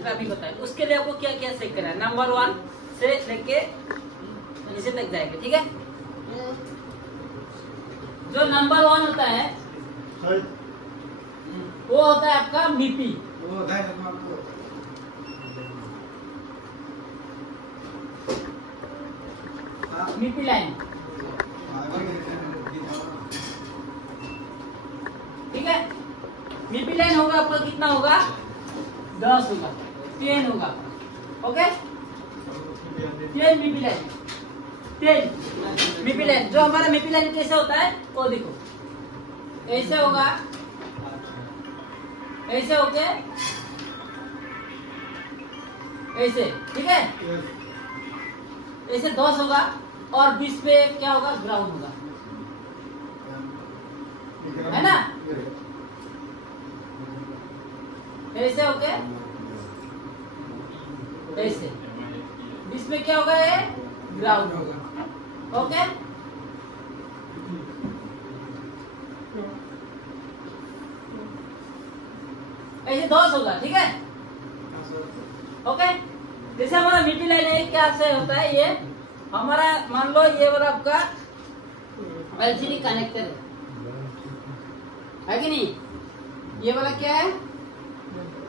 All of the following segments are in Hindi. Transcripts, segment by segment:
ट्रैफिक होता है, उसके लिए आपको क्या क्या चेक करना है, नंबर 1 से लेके नीचे तक जाएंगे, ठीक है। जो नंबर 1 होता है वो होता है आपका मीपी। मीपी लाइन, ठीक है। मीपी लाइन होगा आपका कितना होगा, 10 होगा, 10 होगा, ओके। 10 मीपी लाइन, 10 मीपी लाइन। जो हमारा मीपी लाइन कैसे होता है वो देखो, ऐसे होगा, ऐसे होके ऐसे, ठीक है। ऐसे 10 होगा और 20 पे क्या होगा, ग्राउंड होगा, है ना। ऐसे होके ऐसे 20 में क्या होगा, ये ग्राउंड होगा, ओके। ऐसे 10 होगा, ठीक है, ओके। जैसे हमारा मीपी लाइन है, क्या से होता है, ये हमारा मान लो ये वाला आपका एलसीडी कनेक्टर है कि नहीं, ये वाला क्या है,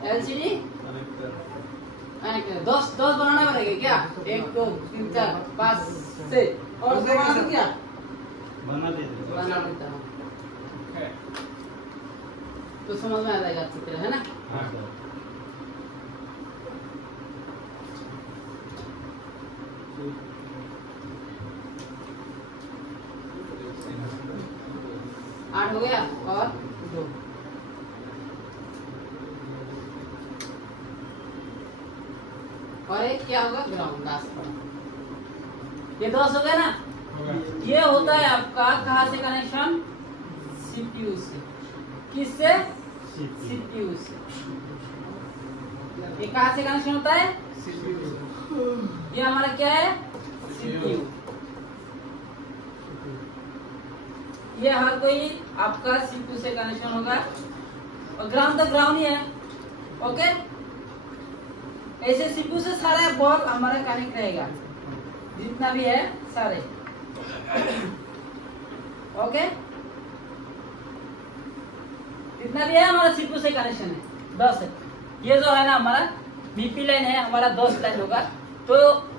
एलसीडी कनेक्टर। 10 बनाना पड़ेगा क्या, 1 2 3 4 5 6 और क्या बना देता हूँ, तो समझ में आ जाएगा अच्छी तरह, है ना। आठ हो गया और 2, और एक क्या होगा, ग्राउंड 10। ये 10 हो गया ना। ये होता है आपका कहाँ से कनेक्शन, सीपीयू से। किससे, सीपीयू से। ये कहाँ से कनेक्शन होता है, सीपीयू। ये हमारा क्या है, सीपीयू। ये हर कोई आपका सीपीयू से कनेक्शन होगा, और ग्राउंड तो ग्राउंड ही है, ओके। ऐसे सीपीयू से सारा बॉल हमारा कनेक्ट रहेगा, जितना भी है सारे, ओके। जितना भी है हमारा सीपीयू से कनेक्शन है, 10 है। ये जो है ना हमारा मीपी लाइन है, हमारा 10 लाइन होगा। तो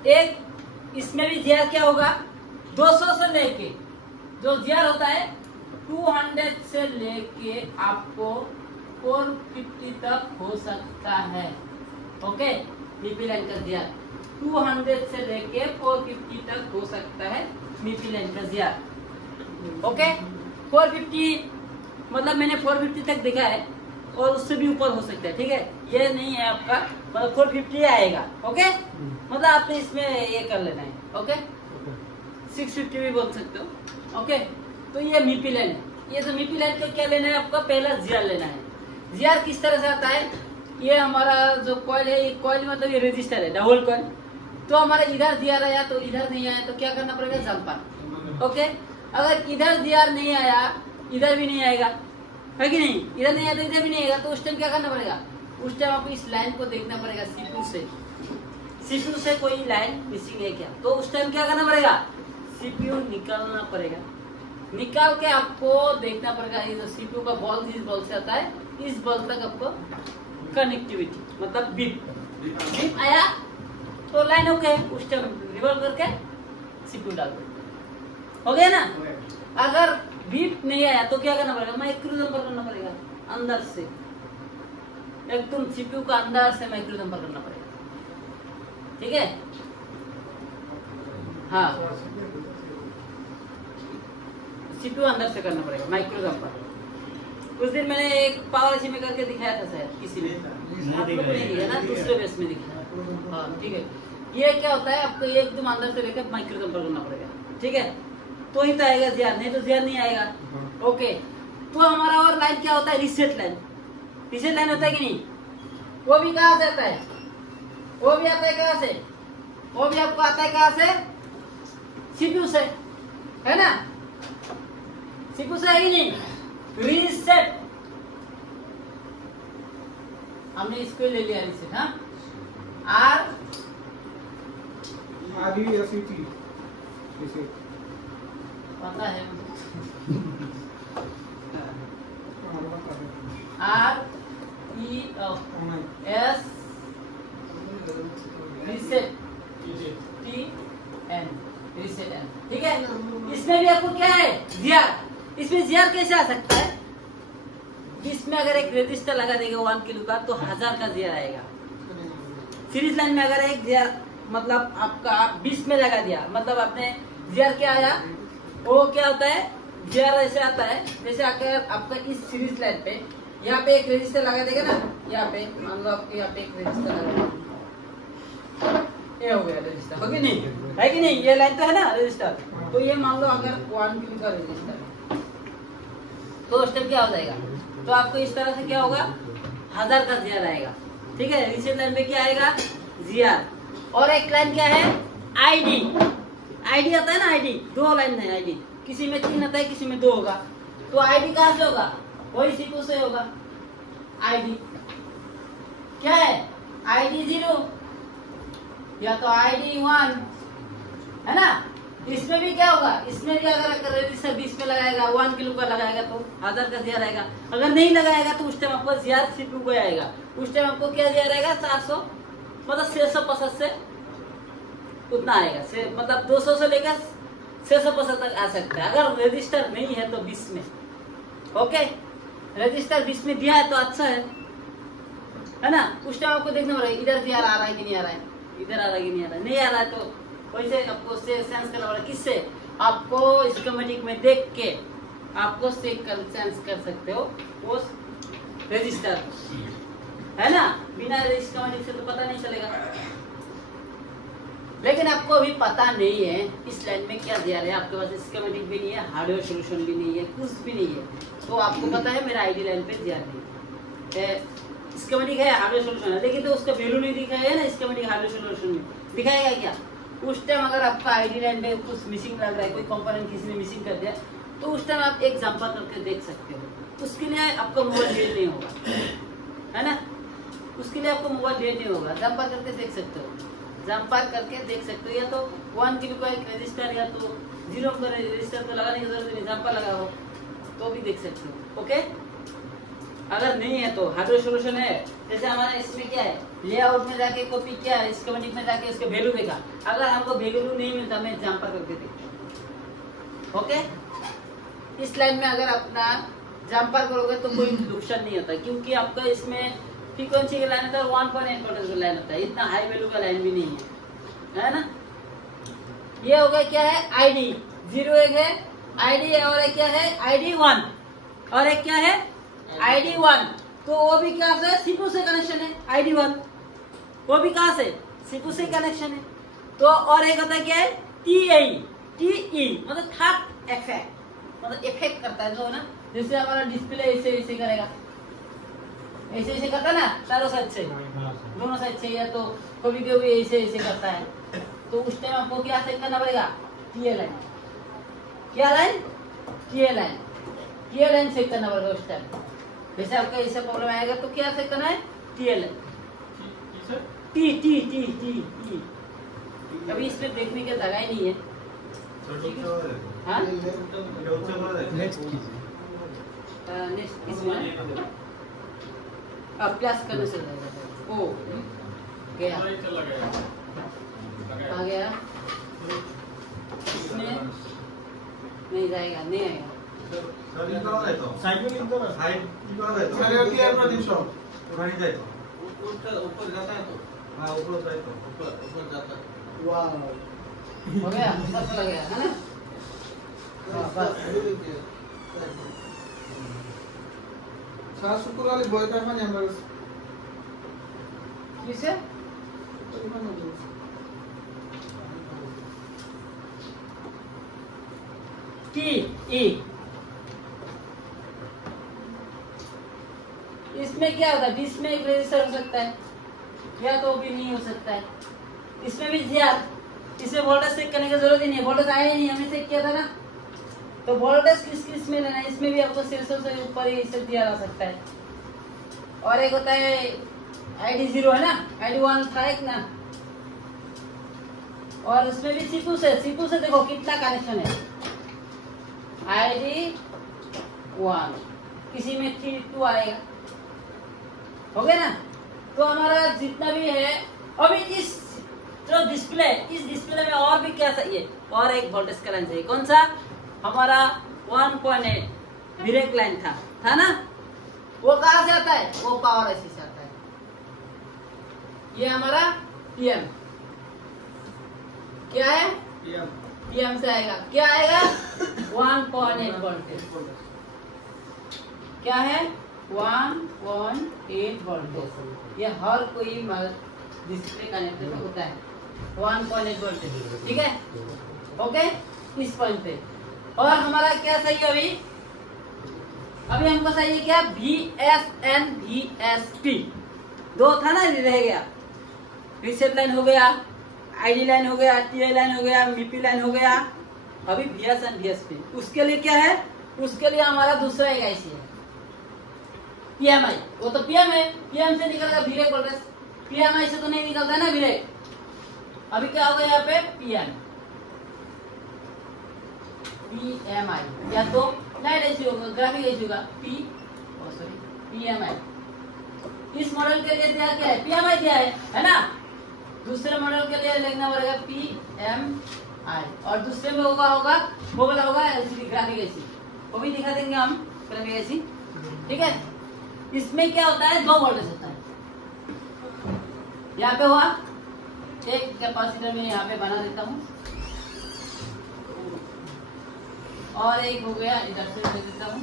एक इसमें भी जीआर क्या होगा, 200 से लेके, जो जीआर होता है 200 से लेके आपको 450 तक हो सकता है, ओके। मीपी लाइन का जीआर 200 से लेके 450 तक हो सकता है, मीपी लाइन का जीआर, ओके। 450 मतलब मैंने 450 तक देखा है, और उससे भी ऊपर हो सकता है, ठीक है। ये नहीं है आपका, मतलब 450 आएगा, ओके। मतलब आपने इसमें ये कर लेना है, ओके। 650 भी बोल सकते हो, ओके। तो ये मीपी लाइन है। ये जो मीपी लाइन का क्या लेना है आपका, पहला जीआर लेना है। जीआर किस तरह से आता है, ये हमारा जो कॉइल है, ये कॉइल मतलब ये रजिस्टर है, डबल कॉइल। तो हमारा इधर जीआर आया तो इधर नहीं आया, तो क्या करना पड़ेगा, जंपर, ओके। अगर इधर जीआर नहीं आया, इधर भी नहीं आएगा, है कि नहीं, इधर नहीं आया तो इधर भी नहीं आएगा, तो उस टाइम क्या करना पड़ेगा, उस टाइम आपको इस लाइन को देखना पड़ेगा, सीपीयू से कोई लाइन मिसिंग है क्या, तो उस टाइम क्या करना पड़ेगा, सीपीयू निकालना पड़ेगा। निकाल के आपको देखना पड़ेगा, ये जो सीपीयू का बॉल जिस बॉल से आता है, इस बॉल तक आपको कनेक्टिविटी, मतलब बीप आया तो लाइन ओके, उस टाइम रिवॉल्व करके सीपीयू डाल दो, हो गया ना। अगर बीप नहीं आया तो क्या करना पड़ेगा, माइक्रो जंपर करना पड़ेगा, अंदर से एकदम सीपीयू का अंदर से माइक्रो जंपर करना पड़ेगा, ठीक है। हाँ, सीपीयू अंदर से करना पड़ेगा, माइक्रो जंपर। उस दिन मैंने एक पावर एसी में करके दिखाया था शायद, किसी ने नहीं दिया ना, दूसरे बेस में दिखाया। हाँ ठीक है, ये क्या होता है, आपको एकदम अंदर से लेकर माइक्रो जंपर करना पड़ेगा, ठीक है, तो ही तो आएगा जीआर, नहीं तो जीआर नहीं आएगा, ओके। तो हमारा और लाइन क्या होता है, रीसेट लाइन। रीसेट लाइन होता है कि नहीं, वो भी कहाँ से आता है, वो भी आता है कहाँ से, वो भी आपको आता है कहाँ से, सीपीयू से, है ना, सीपीयू से है कि नहीं। रीसेट हमने इसको ले लिया रीसेट, हाँ RESET पता है RES reset TN reset N, ठीक है। इसमें भी आपको क्या है जीआर, इसमें जीआर कैसे आ सकता है, इसमें अगर एक रजिस्टर लगा देगा 1 किलो का तो 1000 का जीआर आएगा। सीरीज लाइन में अगर एक जीआर मतलब आपका 20 में लगा दिया, मतलब आपने जीआर क्या आया, वो क्या होता है जीआर ऐसे आता है जैसे अगर आपका इस सीरीज लाइन पे यहाँ पे एक रजिस्टर लगा देगा ना, यहाँ पे मान लो आपके यहाँ पे एक रजिस्टर लगा, ये हो गया रजिस्टर, हो कि नहीं, है कि नहीं, ये लाइन तो है ना रजिस्टर, तो ये मान लो अगर 1 किलो का रजिस्टर है तो उस टाइम क्या हो जाएगा, तो आपको इस तरह से क्या होगा 1000 का जीआर आएगा, ठीक है। रीसेट लाइन में क्या आएगा जीआर, और एक लाइन क्या है आईडी, आईडी आता है ना, आईडी 2 लाइन है, आईडी किसी में 3 आता है किसी में 2 होगा, तो आईडी कहाँ से होगा, वही सीपीयू से होगा। आईडी क्या है, आईडी 0 या तो आईडी 1 है ना। इसमें भी क्या होगा, इसमें भी अगर रजिस्टर 20 में लगाएगा 1 किलो का लगाएगा तो 1000 का जीआर आएगा, अगर नहीं लगाएगा तो उस टाइम आपको जीआर सीपीयू को आएगा, उस टाइम आपको क्या जीआर आएगा 400 मतलब 665 से उतना आएगा, से मतलब 200 से लेकर 665 तक आ सकता है, अगर रजिस्टर नहीं है तो 20 में, ओके। रजिस्टर 20 में दिया है तो अच्छा है ना, उस टाइम आपको देखना पड़ेगा इधर जीआर आ रहा है कि नहीं आ रहा है, इधर आ रहा है कि नहीं आ रहा है, नहीं आ रहा है तो वैसे आपको सेंस करना पड़ेगा, किससे, आपको स्कीमेटिक में देख के आपको सेंस कर सकते हो वो रजिस्टर, है ना, बिना स्कीमेटिक से तो पता नहीं चलेगा। लेकिन आपको अभी पता नहीं है इस लाइन में क्या दिया है, आपके पास स्कीमेटिक भी नहीं है, हार्डवेयर सॉल्यूशन भी नहीं है, कुछ भी नहीं है, तो आपको पता है मेरा आईडी लाइन पे दिया नहीं है, स्कीमेटिक है हार्डवेयर सॉल्यूशन है, लेकिन तो उसका वैल्यू नहीं दिखाया ना, स्कीमेटिक हार्डवेयर सॉल्यूशन में दिखाएगा क्या, उस टाइम अगर आपका आईडी लाइन पे कुछ मिसिंग लग रहा है, कोई कंपोनेंट किसी ने मिसिंग कर दिया तो उस टाइम आप एक जंपर करके देख सकते हो, उसके लिए आपका मोबाइल डेट नहीं होगा, है ना, उसके लिए आपको मोबाइल डेट नहीं होगा, जंपर करके देख सकते हो, जंपर करके देख सकते हो, या तो 1 किलो का एक रजिस्टर या तो 0 का रजिस्टर तो लगाने की जरूरत नहीं, जंपर लगाओ तो भी देख सकते हो, ओके। अगर नहीं है तो हार्डवेयर सॉल्यूशन है, जैसे हमारा इसमें क्या है लेआउट में जाके कॉपी किया है, स्कीमेटिक में जाके उसके वैल्यू देखा, अगर हमको वैल्यू नहीं मिलता मैं जंपर करके देखता, ओके। इस लाइन में अगर अपना जंपर करोगे तो कोई नुकसान नहीं होता, क्योंकि आपका इसमें फ्रीक्वेंसी का लाइन होता है 1.8 वोल्टेज का लाइन होता है, इतना हाई वैल्यू का लाइन भी नहीं है ना। ये हो गया क्या है आईडी 0 एक है आईडी, और एक क्या है आईडी 1, और एक क्या है आईडी 1, तो वो भी क्या से सीपीयू से कनेक्शन है, आईडी 1 वो भी कहाँ से सीपीयू से कनेक्शन है। तो और एक होता है क्या है टीई मतलब थर्ड इफेक्ट, मतलब इफेक्ट करता है जो है ना, जैसे हमारा डिस्प्ले ऐसे ऐसे करेगा, ऐसे ऐसे करता है ना चारों साइड से, दोनों साइड से, या तो कभी कभी ऐसे ऐसे करता है, तो उस टाइम आपको क्या चेक करना पड़ेगा टीए लाइन, क्या लाइन टीए लाइन चेक करना पड़ेगा उस टाइम। जैसे आपका ऐसा प्रॉब्लम आएगा तो क्या चेक करना है TA line, T T T T T, अभी इसमें देखने की जगह ही नहीं है, हाँ नेक्स्ट इसमें अब प्लस करने से जाएगा, ओ गया आ गया, इसमें नहीं जाएगा, नहीं आएगा, साइड में लिख दो ना, साइड साइड टीआर पर दिशा उठानी जाए तो ऊपर जाता है तो, हाँ ऊपर जाए तो ऊपर जाता है, वाह हो गया, ऊपर चला गया है ना, बस सारा शुक्र वाले बोलता है ना हम किसे टी ई, इसमें क्या होता है, इसमें एक रजिस्टर हो सकता है या तो भी नहीं हो सकता है, इसमें भी जीआर, इसमें वोल्टेज चेक करने की जरूरत ही नहीं है, वोल्टेज आया ही नहीं, हमने चेक किया था ना, तो वोल्टेज किस में लेना है, इसमें भी आपको 600 से ऊपर ही इससे जीआर आ सकता है। और एक होता है ID 0 है ना, ID 1 था एक ना, और उसमें भी C2 से देखो कितना कनेक्शन है। ID 1 किसी में 3 2 आएगा, हो गया ना। तो हमारा जितना भी है, अभी इस जो डिस्प्ले, इस डिस्प्ले में और भी क्या चाहिए, और एक वोल्टेज का लाइन चाहिए। कौन सा? हमारा 1.8 ब्रेक लाइन था ना, वो कहाँ से आता है? वो पावर ऐसी से आता है। ये हमारा PM क्या है? PM से आएगा, क्या आएगा? 1.8 वोल्टेज। क्या है? 1.8 वोल्टेज। ये हर कोई डिस्प्ले कनेक्टर में होता है 1.8 वोल्टेज, ठीक है। ओके, इस पॉइंट पे। और हमारा क्या चाहिए अभी हमको चाहिए क्या? VSN VSP, दो था ना, रह गया। रीसेट लाइन हो गया, ID लाइन हो गया, TA लाइन हो गया, MP लाइन हो गया, अभी VSN VSP। उसके लिए क्या है? उसके लिए हमारा दूसरा एक IC है PMI। वो तो PM है, PM से निकलेगा ब्रेक वोल्टेज, PMI से तो नहीं निकलता ना ब्रेक। अभी क्या होगा यहाँ पे? PMI, या तो लाइट ऐसी होगा, ग्राफिक ऐसी होगा, PMI। इस मॉडल के लिए दिया क्या है? PMI दिया है ना। दूसरे मॉडल के लिए लिखना पड़ेगा PMI, और दूसरे में होगा वो वाला होगा LCD ग्राफिक ऐसी, वो भी दिखा देंगे हम, ग्राफिक ऐसी, ठीक है। इसमें क्या होता है? 2 वोल्टेज होता है। यहाँ पे हुआ एक कैपेसिटर में यहाँ पे बना देता हूँ, और एक हो गया इधर से दे देता हूँ।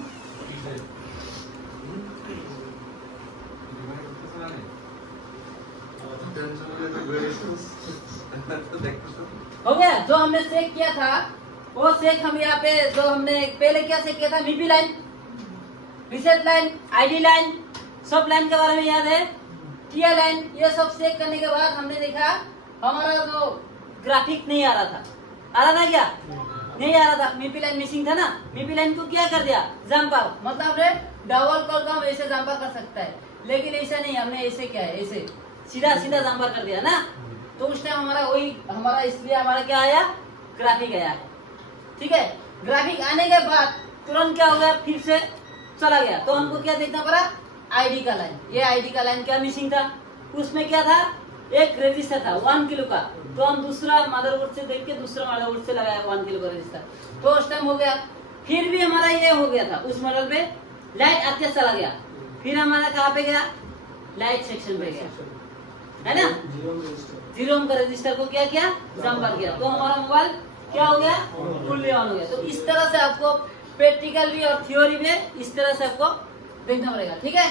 हो गया। जो हमने चेक किया था वो चेक हम यहाँ पे, जो हमने पहले क्या चेक किया था? VP line, reset line, ID line, सब लाइन के बारे में याद है, TA लाइन। ये सब चेक करने के बाद हमने देखा हमारा जो ग्राफिक नहीं आ रहा था। आ रहा था क्या? नहीं आ रहा था। VP लाइन मिसिंग था ना। VP लाइन को क्या कर दिया? जंपर, मतलब डबल कॉल का हम ऐसे जंपर कर सकता है, लेकिन ऐसा नहीं, हमने ऐसे क्या है, ऐसे सीधा जंपर कर दिया ना। तो उस टाइम हमारा वही हमारा, इसलिए हमारा क्या आया? ग्राफिक आया, ठीक है। ग्राफिक आने के बाद तुरंत क्या हो गया? फिर से चला गया। तो हमको क्या देखना पड़ा? ID का लाइन। ये ID का लाइन क्या मिसिंग था? उसमें क्या था? एक रजिस्टर था 1 किलो का, तो हम दूसरा मदरबोर्ड से देख के दूसरा मदरबोर्ड से लगाया 1 किलो का रजिस्टर, तो उस टाइम हो गया। फिर भी हमारा ये हो गया था, उस मॉडल पे लाइट आते चला गया। फिर हमारा कहाँ पे गया? लाइट सेक्शन पे गया, है ना। 0 ओम का रजिस्टर को क्या किया? जंपर किया, तो हमारा मोबाइल क्या हो गया? फुल्ली ऑन हो गया। तो इस तरह से आपको प्रैक्टिकल भी और थ्योरी में इस तरह से आपको देखना पड़ेगा, ठीक है।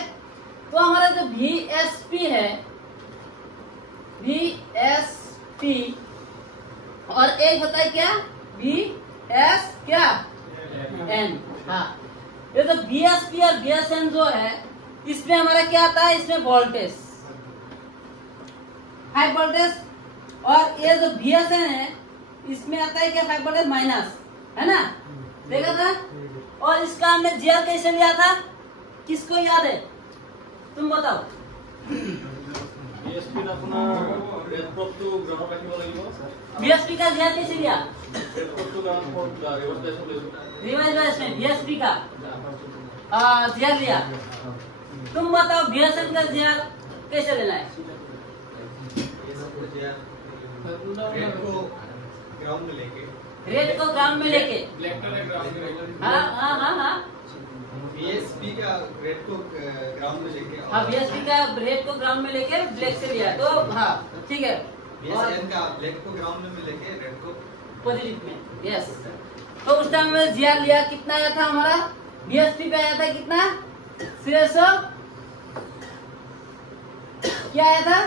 तो हमारा जो VSP है, VSP, और एक होता है क्या? VS क्या? N। हाँ, ये तो VSP और VSN जो है, इसमें हमारा क्या आता है? इसमें वोल्टेज, हाई वोल्टेज, और ये जो VSN है इसमें आता है क्या? हाई वोल्टेज माइनस, है ना, देखा था। और इसका हमने GR कैसे लिया था? किसको याद है? तुम बताओ। VSP का अपना रेडप्रॉप तो ग्राउंड रखने वाला ही VSP का GR कैसे लिया? रेडप्रॉप तो ग्राउंड को रिवर्स बेस में VSP का GR लिया। तुम बताओ VSN का GR कैसे लेना है? रेड को ग्राउंड में लेके, रेड को ग्राउंड में लेके, ब्लैक कलर ग्राउंड में लेके, हाँ, VSP का रेड को ग्राउंड में लेके, हाँ, VSP का रेड को ग्राउंड में लेके ब्लैक से लिया, तो हाँ ठीक है। VSN का ब्लैक को ग्राउंड में लेके रेड को पॉजिटिव में, यस। तो उस टाइम में GR लिया, कितना आया था हमारा? VSP पे आया था कितना? 600 क्या आया था?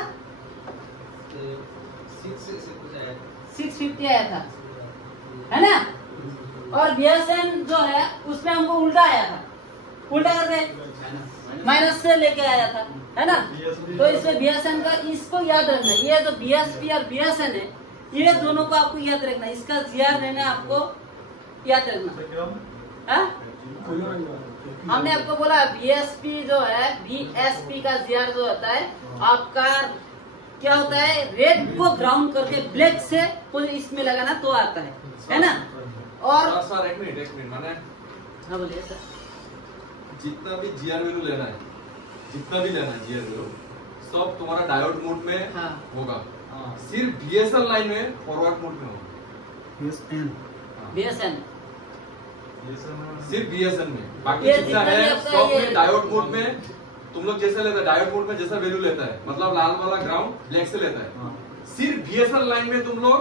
650 आया था, है ना। और VSN जो है उसमें हमको उल्टा आया था, उल्टा करके माइनस से लेके आया था, है ना। तो इसमें VSN का, इसको याद रखना, ये जो VSP और VSN है, ये दोनों को आपको याद रखना, इसका GR रहना आपको याद रखना, हाँ? हमने आपको बोला VSP जो है, VSP का GR जो होता है आपका क्या होता है, रेड को ग्राउंड करके ब्लैक से पूरे इसमें लगाना तो आता है ना। और सर एक मिनट माने, हाँ बोलिए सर। जितना भी GR वैल्यू लेना है, जितना भी लेना है GR वैल्यू, सब तुम्हारा डायोड मोड में होगा। सिर्फ DSL लाइन में फॉरवर्ड मोड में होगा। BSN सिर्फ BSN में, बाकी जितना है सब में डायोड मोड में। तुम लोग जैसे लेता है डायोड मोड में जैसा वैल्यू लेता है, मतलब लाल वाला ग्राउंड ब्लैक से लेता है। सिर्फ BSN लाइन में तुम लोग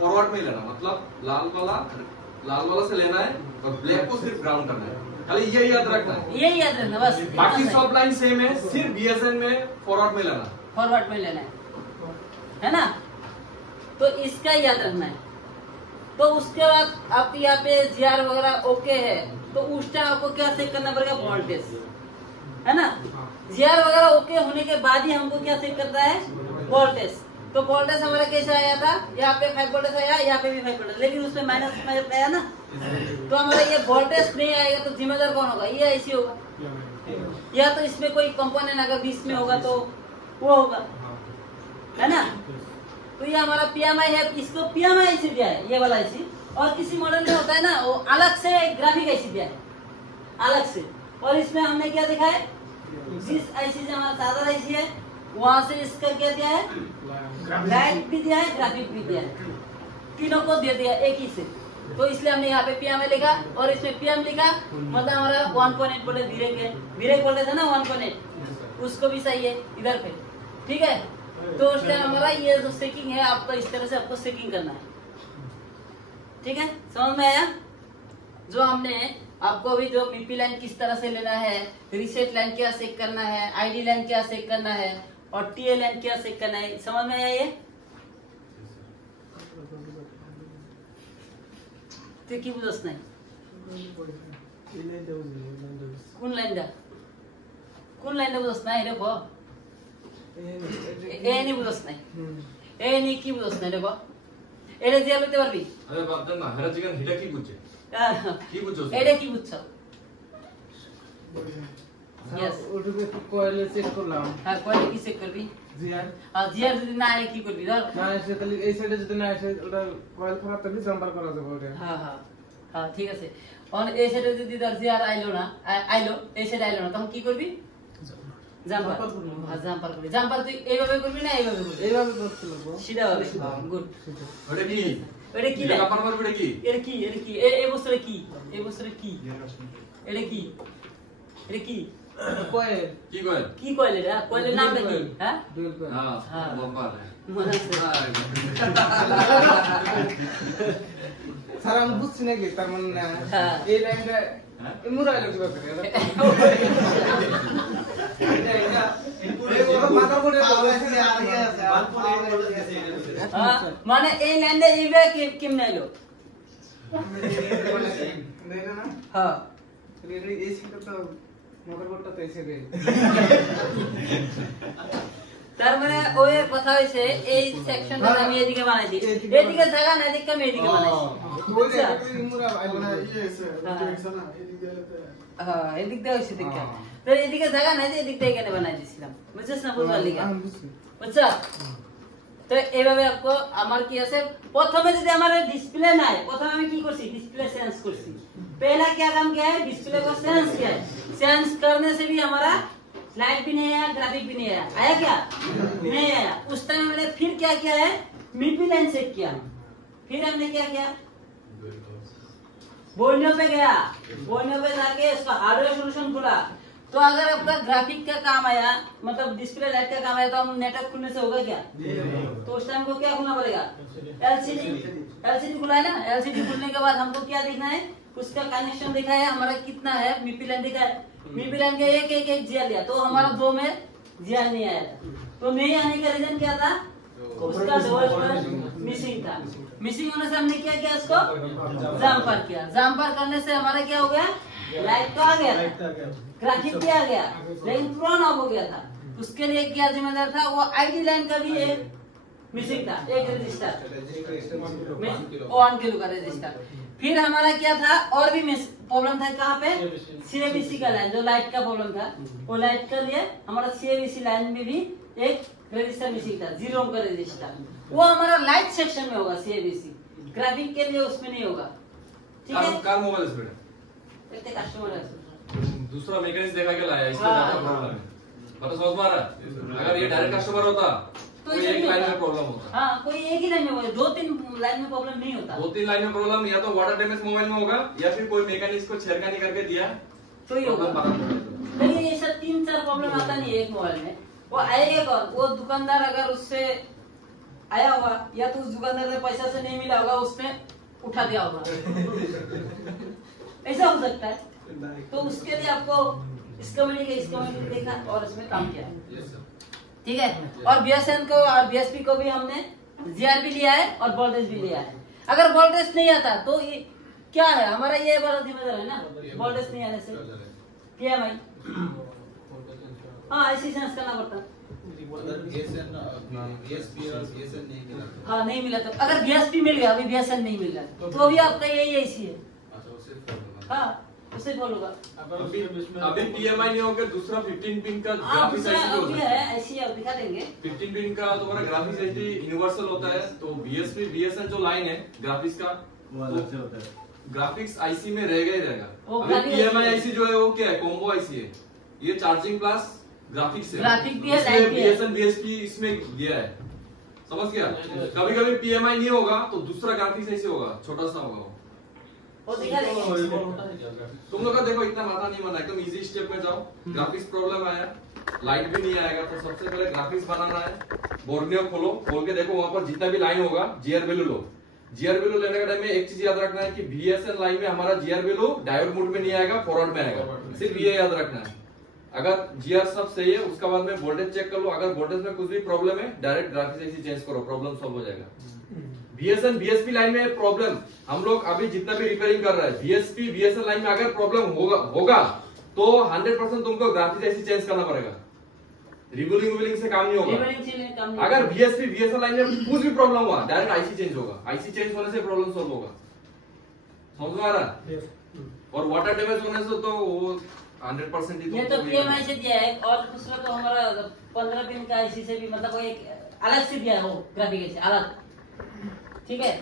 फॉरवर्ड में लेना, मतलब लाल वाला से लेना है और ब्लैक को सिर्फ ग्राउंड करना है। खाली ये याद रखना है, ये याद रखना बस। बाकी सब लाइन सेम है, सिर्फ BSN में फॉरवर्ड में लेना, फॉरवर्ड में लेना है ना। तो इसका याद रखना है। तो उसके बाद आप यहाँ पे GR वगैरह ओके है, तो उस टाइम आपको क्या चेक करना पड़ेगा, वोल्टेज, है ना। GR वगैरह ओके होने के बाद ही हमको क्या चेक करना है, वोल्टेज। तो वोल्टेज हमारा कैसे आया था, यहाँ पे 5 वोल्टेज आया, यहाँ पे भी 5 वोल्टेज, लेकिन उसमें माइनस आया ना। तो हमारा ये वोल्टेज नहीं आएगा तो जिम्मेदार कौन होगा, ये ऐसी होगा, या तो इसमें कोई कंपोनेंट अगर बीच में होगा तो वो होगा, है ना। तो ये हमारा PMI है, इसको PMI ऐसी दिया है, ये वाला ऐसी। और किसी मॉडल में होता है ना, वो अलग से ग्राफिक ऐसी दिया है, अलग से। और इसमें हमने क्या देखा है, जिस ऐसी से हमारा सादा ऐसी है, वहां से इसका क्या दिया है, लाइट भी दिया है, ग्राफिक भी दिया है, तीनों को दे दिया एक ही से। तो इसलिए हमने यहाँ पे PMI लिखा और इसमें PM लिखा, मतलब हमारा 1.8 वोल्टेज वीरेक वोल्टेज है ना 1.8, उसको भी सही है इधर पे, ठीक है। तो उस टाइम हमारा ये जो सेकिंग है आपका, इस तरह से आपको सेकिंग करना है, ठीक है। समझ में आया। जो हमने आपको अभी जो BP लाइन किस तरह से लेना है, रीसेट लाइन क्या चेक करना है, ID लाइन क्या चेक करना है और TA लाइन क्या चेक करना है, समझ में आया ये। तो की बुझस नहीं কোন লাইনটা বুঝছ নাই রে গো, এ নি বুঝছ নাই, এ নি কি বুঝছ নাই রে গো, এটা দিয়া লইতে পারবি। আরে বাদ দেন না, হেরা জিগান হিটা কি বুঝছে, কি বুঝছো এটা কি বুঝছো। यस ওটাকে কয়েলে চেক করলাম। হ্যাঁ কয়েলে কি চেক করবি, জিআর। আর জিআর যদি না আয় কি করবি, ধর না এসে তাহলে এই সাইডে যদি না এসে ওটা কয়েল খারাপ থাকলে জাম্পার করা যাবে ওটা। হ্যাঁ হ্যাঁ হ্যাঁ ঠিক আছে। আর এই সাইডে যদি ধর জিআর আইলো না, আইলো এই সাইডে আইলো না, তখন কি করবি, জাম্পার। হ্যাঁ জাম্পার করবি। জাম্পার তুই এইভাবে করবি না এইভাবে করবি, এইভাবে করতে লাগবে সিধা ভাবে। গুড। ওটা কি, এটা কি, এটা কাপার মারবে, এটা কি, এটা কি, এটা কি, এই বছরে কি, এই বছরে কি, এটা কি, এটা কি কয়েল। কি কয়, কি কয়েল, এটা কয়েলের নামটা কি, হ্যাঁ ডুয়েল কয়েল। হ্যাঁ বাম্পার মনে আছে। স্যার আমি বুঝছি নাকি, তার মানে না হ্যাঁ। এই লাইনটা এমুরা লাগবে করে এটা মাথা পড়ে মানে এই লাইনটা এইভাবে কেমনে আইলো, দেখে না। হ্যাঁ এই সিটটা তো মোটরবোর্ডটা তো এসে দেয়। তার মানে ওই কথা হইছে এই সেকশনটা আমি এদিকে বানাইছি, এদিকে জায়গা না, এদিকে আমি এদিকে বানাইছি। ওই যে এমুরা আইলো না ইয়ে আছে দেখছ না এদিকে গেলে হ্যাঁ এদিক দিয়ে হইছে দেখে, তো এদিকে জায়গা নাই, এদিক দিয়ে এখানে বানাই দিছিলাম, বুঝছিস না, বুঝবার লিগা, বুঝছো। তো এইভাবে আপকো আমার কি আছে, প্রথমে যদি আমার डिस्प्ले না है, প্রথমে আমি কি করছি, डिस्प्ले सेंस করছি। पहला क्या काम किया है, डिस्प्ले को सेंस किया है। सेंस करने से भी हमारा लाइट भी नहीं आया, ग्राफिक भी नहीं आया, आया क्या, नहीं आया। उस टाइम हमने फिर क्या किया है, मिपी लाइन चेक किया, फिर हमने क्या किया, बोर्नियो पे गया, बोर्नियो पे जाके इसका हार्डवेयर सॉल्यूशन खोला। तो अगर आपका ग्राफिक का काम आया, मतलब डिस्प्ले लाइट का काम आया, तो हम नेटवर्क खुलने से होगा क्या, तो उस टाइम को क्या खोलना पड़ेगा, एलसीडी खुला है ना। एलसीडी खुलने के बाद हमको क्या देखना है, उसका कनेक्शन दिखा है हमारा कितना है, मिपी लाइन दिखा है, मिपी लाइन के एक जिया लिया, तो हमारा 2 में जिया नहीं आया था। तो नहीं आने का रीजन क्या था, उसका डबल मिसिंग था। मिसिंग होने से हमने क्या किया, उसको जम्पर किया। जम्पर करने से हमारा क्या हो गया, लाइट तो आ गया, ग्राफिक भी आ गया, लेकिन पुराना हो गया था। उसके लिए क्या जिम्मेदार था, वो आईडी लाइन का भी एक मिसिंग था, एक रजिस्टर 1 किलो का रजिस्टर। फिर हमारा क्या था, और भी प्रॉब्लम था कहाँ पे, सीएबीसी का लाइन, जो लाइट का प्रॉब्लम था, वो लाइट के लिए हमारा सीएबीसी लाइन में भी एक रजिस्टर मिसिंग था, 0 ओम का रजिस्टर। वो हमारा लाइट सेक्शन में होगा सीएबीसी, ग्राफिक के लिए उसमें नहीं होगा। ठीक है, कार मोबाइल स्पीड इतने कस्टमर है दूसरा मैकेनिज्म देखा के लाया, इसलिए हाँ। ज्यादा प्रॉब्लम है। मतलब समझ पा रहा है, अगर ये डायरेक्ट कस्टमर होता तो इसे एक नहीं लाइन होता। में प्रॉब्लम होता। हाँ, कोई एक ही लाइन में होगा, 2-3 लाइन में प्रॉब्लम नहीं होता। 2-3 लाइन में प्रॉब्लम या तो वाटर डैमेज मोबाइल में होगा, या फिर कोई मैकेनिक को छेड़खानी करके दिया तो ही होगा। प्रॉब्लम बना होगा। लेकिन ये सब 3-4 प्रॉब्लम आता नहीं है एक मोबाइल में। वो आएगा कौन, वो दुकानदार अगर उससे आया होगा, या तो उस दुकानदार से पैसा से नहीं मिला होगा, उसने उठा दिया होगा ऐसा हो सकता है। तो उसके लिए आपको इस कम्युनिटी देखा और इसमें काम किया है। ठीक है, और बीएसएन को और बीएसपी को भी हमने जीआरबी लिया है और वोल्टेज भी लिया है। अगर वोल्टेज नहीं आता तो ये क्या है, हमारा ये बड़ा जिम्मेदार है ना, वोल्टेज नहीं आने से पीएमआई हाँ ऐसी सेंस करना पड़ता। हाँ नहीं मिला तो, अगर बीएसपी मिल गया, अभी बीएसएन नहीं मिल रहा तो भी आपका यही ऐसी है। हाँ उससे बोलूंगा अभी पीएमआई नहीं होगा, दूसरा 15 पिन का ग्राफिक्स अभी है ऐसी है, दिखा देंगे। 15 पिन का तुम्हारा ग्राफिक्स आईसी यूनिवर्सल होता है, तो बीएसपी बीएसएन जो लाइन है ग्राफिक्स का वो अलग से होता है। ग्राफिक्स आईसी में रहेगा ही रहेगा। वो अभी खाली पीएमआई IC आईसी जो है वो क्या है, कॉम्बो आईसी है, ये चार्जिंग प्लस ग्राफिक्स है, ग्राफिक भी है, लाइट भी है। बीएसएन बीएसपी इसमें दिया है, समझ गया। कभी कभी पीएमआई नहीं होगा तो दूसरा ग्राफिक्स आईसी होगा, छोटा सा होगा वो दिखा देंगे। तुम लोग का देखो इतना माथा नहीं बना, एकदम इजी स्टेप में जाओ। ग्राफिक्स प्रॉब्लम आया, लाइट भी नहीं आएगा, तो सबसे पहले ग्राफिक्स बनाना है। बोर्नियो खोलो, खोल के देखो वहां पर जितना भी लाइन होगा जीआर वैल्यू लो। जीआर वैल्यू लेने के टाइम में एक चीज याद रखना है कि बीएसएन लाइन में हमारा जीआर वैल्यू डायोड मोड में नहीं आएगा, फॉरवर्ड में आएगा, सिर्फ ये याद रखना है। अगर जीआर सब सही है उसके बाद में वोल्टेज चेक कर लो, अगर वोल्टेज में कुछ भी प्रॉब्लम है डायरेक्ट ग्राफिक्स आईसी चेंज करो, प्रॉब्लम सॉल्व हो जाएगा। बीएसएन बीएसपी लाइन में प्रॉब्लम, हम लोग अभी जितना भी रिपेयरिंग कर रहे हैं बीएसपी बीएसएन लाइन में अगर प्रॉब्लम होगा तो 100% तुमको ग्राफिक्स आईसी चेंज करना पड़ेगा, रिबूलिंग से काम नहीं होगा। रिबूलिंग से काम नहीं अगर बीएसपी बीएसएन लाइन में कुछ भी प्रॉब्लम हुआ डायरेक्ट आईसी चेंज होगा, आईसी चेंज होने से प्रॉब्लम सॉल्व होगा, समझ में आ रहा है। और वाटर डैमेज होने से तो वो 100% ही ये तो पीएमआई से दिया है, और दूसरा तो हमारा 15 पिन का आईसी से भी, मतलब वो एक अलग से दिया है, वो ग्राफिक आईसी अलग। ठीक है,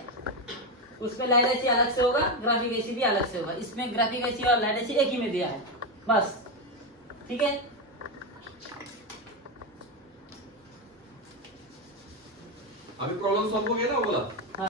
उसमें लाइट आईसी अलग से होगा, ग्राफिक आईसी भी अलग से होगा। इसमें ग्राफिक आईसी और लाइट आईसी एक ही में दिया है बस। ठीक है, अभी प्रॉब्लम सॉल्व हो गया ना, बोला